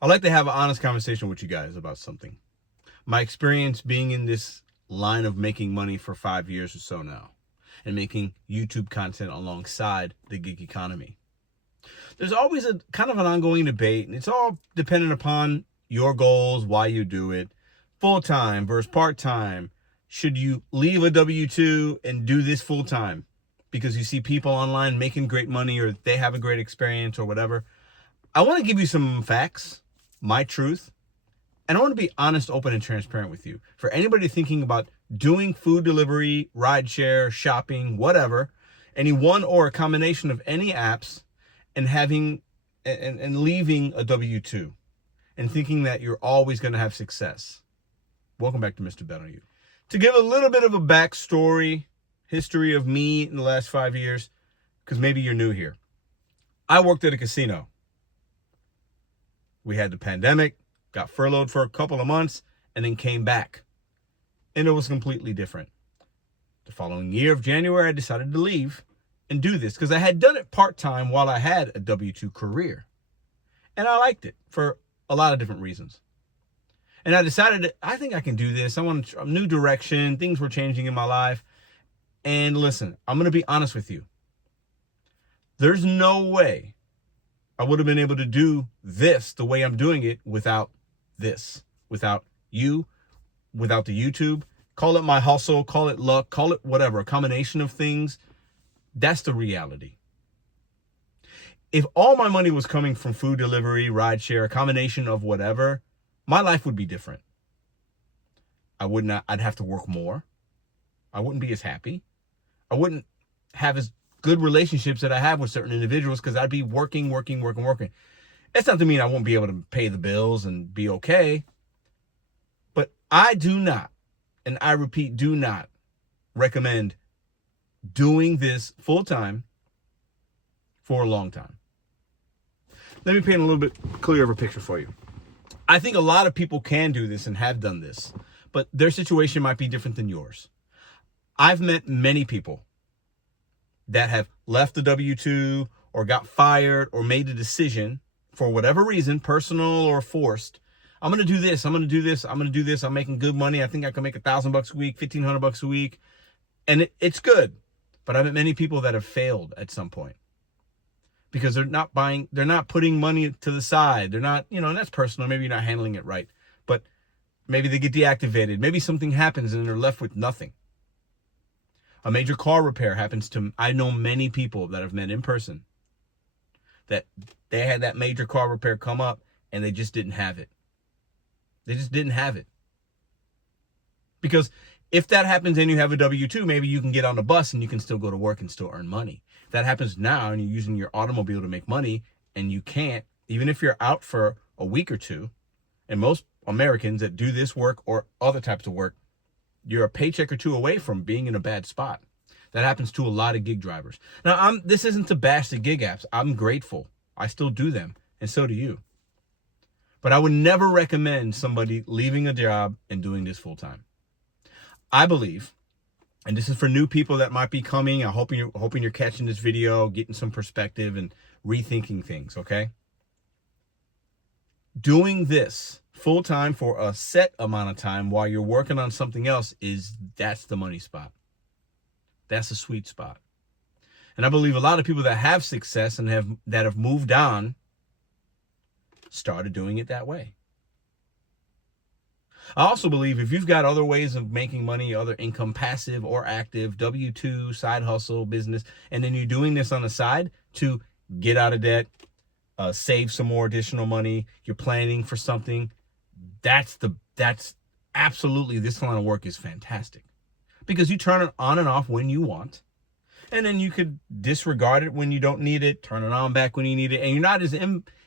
I'd like to have an honest conversation with you guys about something. My experience being in this line of making money for 5 years or so now, and making YouTube content alongside the gig economy. There's always a kind of an ongoing debate, and it's all dependent upon your goals, why you do it, full-time versus part-time. Should you leave a W-2 and do this full-time because you see people online making great money or they have a great experience or whatever? I want to give you some facts, my truth, and I want to be honest, open, and transparent with you. For anybody thinking about doing food delivery, rideshare, shopping, whatever, any one or a combination of any apps, and having and leaving a W-2 and thinking that you're always going to have success. Welcome back to Mr.BetonYou. To give a little bit of a backstory, history of me in the last 5 years, because maybe you're new here. I worked at a casino. We had the pandemic, got furloughed for a couple of months, and then came back. And it was completely different. The following year of January, I decided to leave and do this because I had done it part-time while I had a W-2 career. And I liked it for a lot of different reasons. And I decided, I think I can do this. I want a new direction. Things were changing in my life. And listen, I'm going to be honest with you. There's no way I would have been able to do this the way I'm doing it without this, without you, without the YouTube. Call it my hustle, call it luck, call it whatever, a combination of things. That's the reality. If all my money was coming from food delivery, rideshare, a combination of whatever, my life would be different. I'd have to work more. I wouldn't be as happy. I wouldn't have as good relationships that I have with certain individuals because I'd be working. It's not to mean I won't be able to pay the bills and be okay. But I do not, and I repeat, do not recommend doing this full time for a long time. Let me paint a little bit clearer of a picture for you. I think a lot of people can do this and have done this, but their situation might be different than yours. I've met many people that have left the W-2 or got fired or made a decision for whatever reason, personal or forced. I'm going to do this. I'm going to do this. I'm going to do this. I'm making good money. I think I can make $1,000 a week, $1,500 a week. And it's good. But I've met many people that have failed at some point because they're not putting money to the side. They're not, and that's personal. Maybe you're not handling it right, but maybe they get deactivated. Maybe something happens and they're left with nothing. A major car repair happens to, I know many people that I've met in person that they had that major car repair come up and they just didn't have it. They just didn't have it. Because if that happens and you have a W-2, maybe you can get on the bus and you can still go to work and still earn money. If that happens now and you're using your automobile to make money and you can't, even if you're out for a week or two, and most Americans that do this work or other types of work, you're a paycheck or two away from being in a bad spot. That happens to a lot of gig drivers. Now, this isn't to bash the gig apps. I'm grateful. I still do them, and so do you. But I would never recommend somebody leaving a job and doing this full time. I believe, and this is for new people that might be coming, I'm hoping you're catching this video, getting some perspective and rethinking things, okay? Doing this full time for a set amount of time while you're working on something else that's the money spot. That's the sweet spot. And I believe a lot of people that have success and have moved on started doing it that way. I also believe if you've got other ways of making money, other income, passive or active, W-2, side hustle, business, and then you're doing this on the side to get out of debt, save some more additional money, you're planning for something, that's absolutely, this line of work is fantastic. Because you turn it on and off when you want. And then you could disregard it when you don't need it, turn it on back when you need it. And you're not as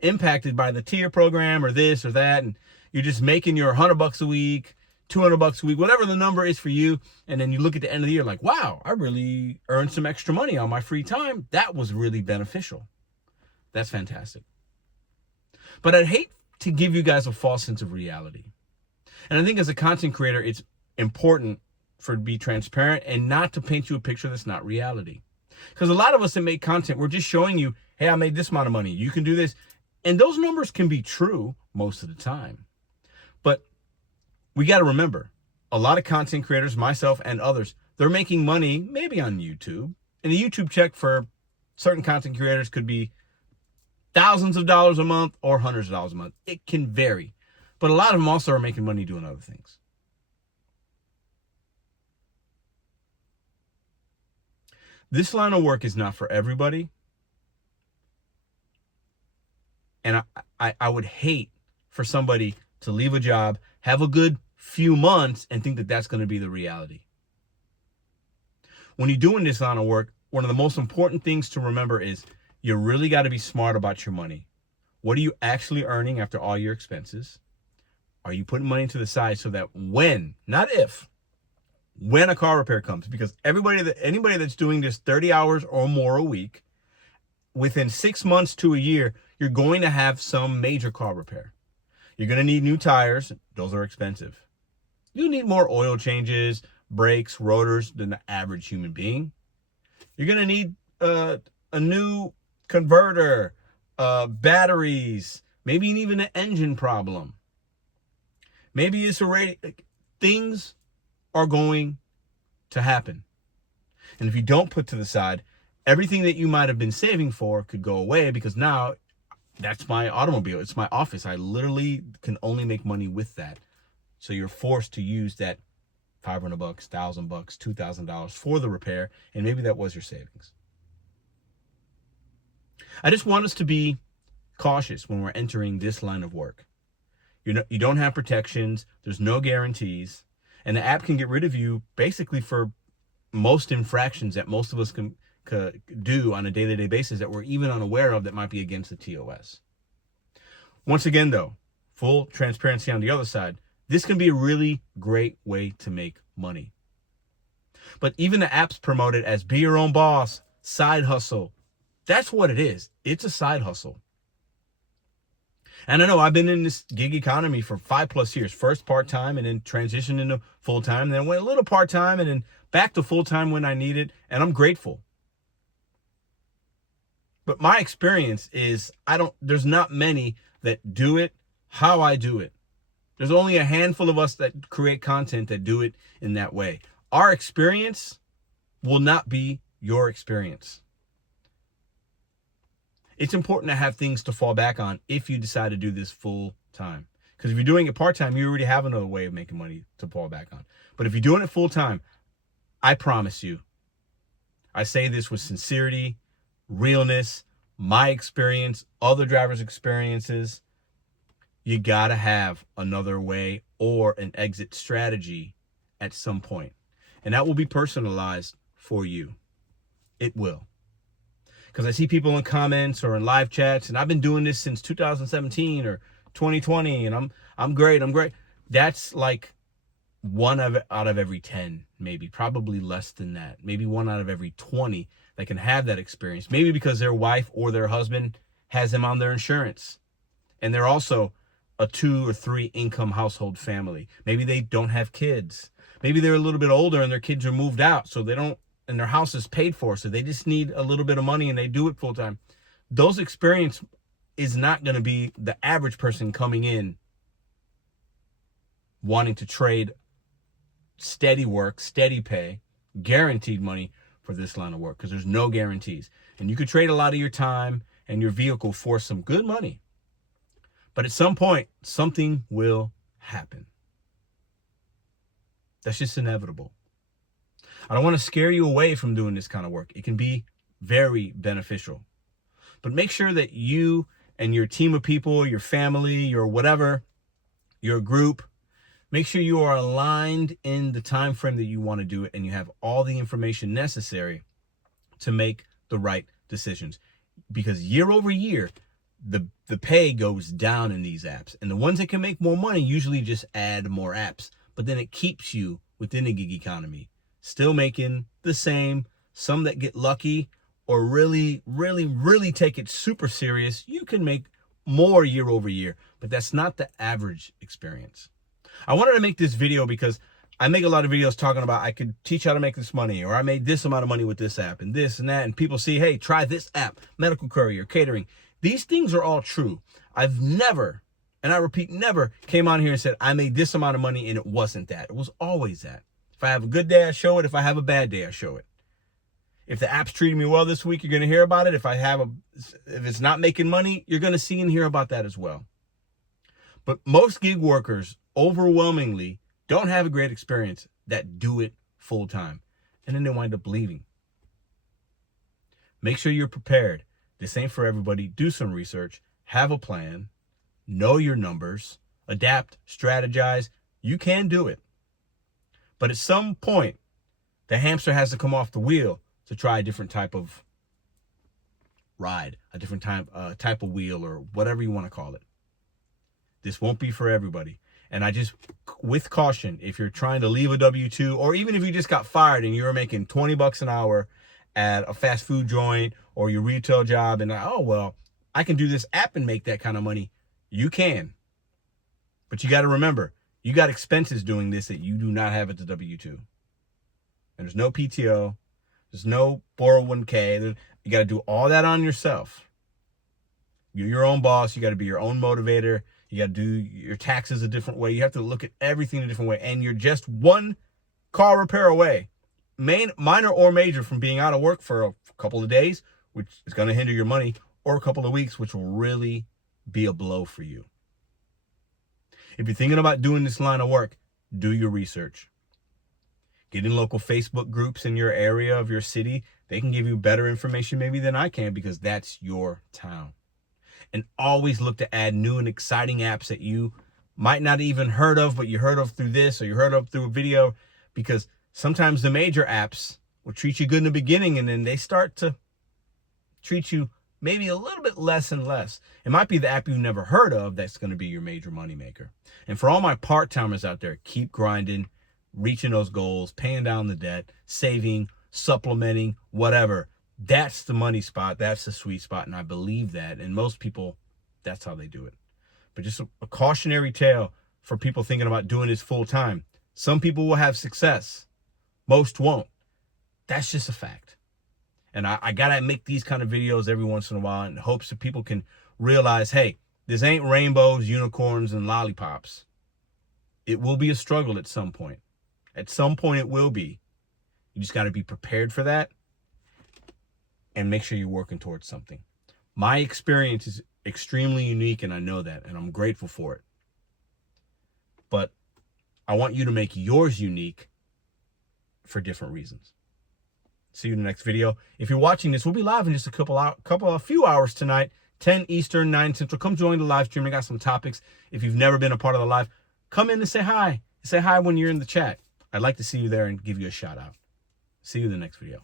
impacted by the tier program or this or that. And you're just making your $100 a week, $200 a week, whatever the number is for you. And then you look at the end of the year like, wow, I really earned some extra money on my free time. That was really beneficial. That's fantastic. But I'd hate to give you guys a false sense of reality. And I think as a content creator, it's important for to be transparent and not to paint you a picture that's not reality. Because a lot of us that make content, we're just showing you, hey, I made this amount of money. You can do this. And those numbers can be true, most of the time. But we got to remember, a lot of content creators, myself and others, they're making money maybe on YouTube. And the YouTube check for certain content creators could be thousands of dollars a month or hundreds of dollars a month. It can vary. But a lot of them also are making money doing other things. This line of work is not for everybody. And I would hate for somebody to leave a job, have a good few months, and think that that's going to be the reality. When you're doing this line of work, one of the most important things to remember is you really got to be smart about your money. What are you actually earning after all your expenses? Are you putting money to the side so that when, not if, when a car repair comes, because anybody that's doing this 30 hours or more a week, within 6 months to a year, you're going to have some major car repair. You're going to need new tires. Those are expensive. You need more oil changes, brakes, rotors than the average human being. You're going to need a new converter, batteries, maybe even an engine problem. Maybe it's already, things are going to happen. And if you don't put to the side, everything that you might have been saving for could go away, because now that's my automobile. It's my office. I literally can only make money with that. So you're forced to use that $500, $1,000, $2,000 for the repair. And maybe that was your savings. I just want us to be cautious when we're entering this line of work. You don't have protections. There's no guarantees. And the app can get rid of you basically for most infractions that most of us can do on a day-to-day basis that we're even unaware of that might be against the TOS. Once again, though, full transparency on the other side, this can be a really great way to make money. But even the apps promote it as be your own boss, side hustle. That's what it is. It's a side hustle. And I know I've been in this gig economy for 5+ years, first part-time and then transitioned into full-time, then went a little part-time and then back to full-time when I need it. And I'm grateful. But my experience is there's not many that do it how I do it. There's only a handful of us that create content that do it in that way. Our experience will not be your experience. It's important to have things to fall back on if you decide to do this full time. Because if you're doing it part-time, you already have another way of making money to fall back on. But if you're doing it full-time, I promise you, I say this with sincerity, realness, my experience, other drivers' experiences, you got to have another way or an exit strategy at some point. And that will be personalized for you. It will. Because I see people in comments or in live chats, and I've been doing this since 2017 or 2020, and I'm great. That's like one out of every 10, maybe, probably less than that. Maybe 1 out of every 20 that can have that experience. Maybe because their wife or their husband has them on their insurance. And they're also a 2 or 3 income household family. Maybe they don't have kids. Maybe they're a little bit older and their kids are moved out, so they don't, and their house is paid for, so they just need a little bit of money and they do it full time. Those experience is not going to be the average person coming in wanting to trade steady work, steady pay, guaranteed money for this line of work, because there's no guarantees. And you could trade a lot of your time and your vehicle for some good money. But at some point, something will happen. That's just inevitable. I don't want to scare you away from doing this kind of work. It can be very beneficial. But make sure that you and your team of people, your family, your whatever, your group, make sure you are aligned in the time frame that you want to do it, and you have all the information necessary to make the right decisions. Because year over year, the pay goes down in these apps. And the ones that can make more money usually just add more apps. But then it keeps you within the gig economy, still making the same. Some that get lucky or really, really, really take it super serious, you can make more year over year. But that's not the average experience. I wanted to make this video because I make a lot of videos talking about I could teach how to make this money, or I made this amount of money with this app and this and that. And people see, hey, try this app, medical courier, catering. These things are all true. I've never, And I repeat, never came on here and said, I made this amount of money and it wasn't that. It was always that. If I have a good day, I show it. If I have a bad day, I show it. If the app's treating me well this week, you're going to hear about it. If it's not making money, you're going to see and hear about that as well. But most gig workers overwhelmingly don't have a great experience that do it full time. And then they wind up leaving. Make sure you're prepared. This ain't for everybody. Do some research. Have a plan. Know your numbers. Adapt. Strategize. You can do it. But at some point, the hamster has to come off the wheel to try a different type of ride, a different type of wheel, or whatever you want to call it. This won't be for everybody. And I just, with caution, if you're trying to leave a W-2, or even if you just got fired and you were making $20 an hour at a fast food joint or your retail job, and oh, well, I can do this app and make that kind of money. You can. But you got to remember, you got expenses doing this that you do not have at the W-2. And there's no PTO. There's no 401k. You got to do all that on yourself. You're your own boss. You got to be your own motivator. You got to do your taxes a different way. You have to look at everything a different way. And you're just one car repair away, minor or major, from being out of work for a couple of days, which is going to hinder your money, or a couple of weeks, which will really be a blow for you. If you're thinking about doing this line of work, do your research. Get in local Facebook groups in your area of your city. They can give you better information maybe than I can, because that's your town. And always look to add new and exciting apps that you might not even heard of, but you heard of through this, or you heard of through a video, because sometimes the major apps will treat you good in the beginning, and then they start to treat you maybe a little bit less and less. It might be the app you've never heard of that's going to be your major moneymaker. And for all my part-timers out there, keep grinding, reaching those goals, paying down the debt, saving, supplementing, whatever. That's the money spot. That's the sweet spot. And I believe that. And most people, that's how they do it. But just a cautionary tale for people thinking about doing this full time. Some people will have success. Most won't. That's just a fact. And I got to make these kind of videos every once in a while in hopes that people can realize, hey, this ain't rainbows, unicorns, and lollipops. It will be a struggle at some point. At some point it will be. You just got to be prepared for that and make sure you're working towards something. My experience is extremely unique, and I know that, and I'm grateful for it. But I want you to make yours unique for different reasons. See you in the next video. If you're watching this, we'll be live in just a few hours tonight, 10 Eastern, 9 Central. Come join the live stream. I got some topics. If you've never been a part of the live, come in and say hi. Say hi when you're in the chat. I'd like to see you there and give you a shout out. See you in the next video.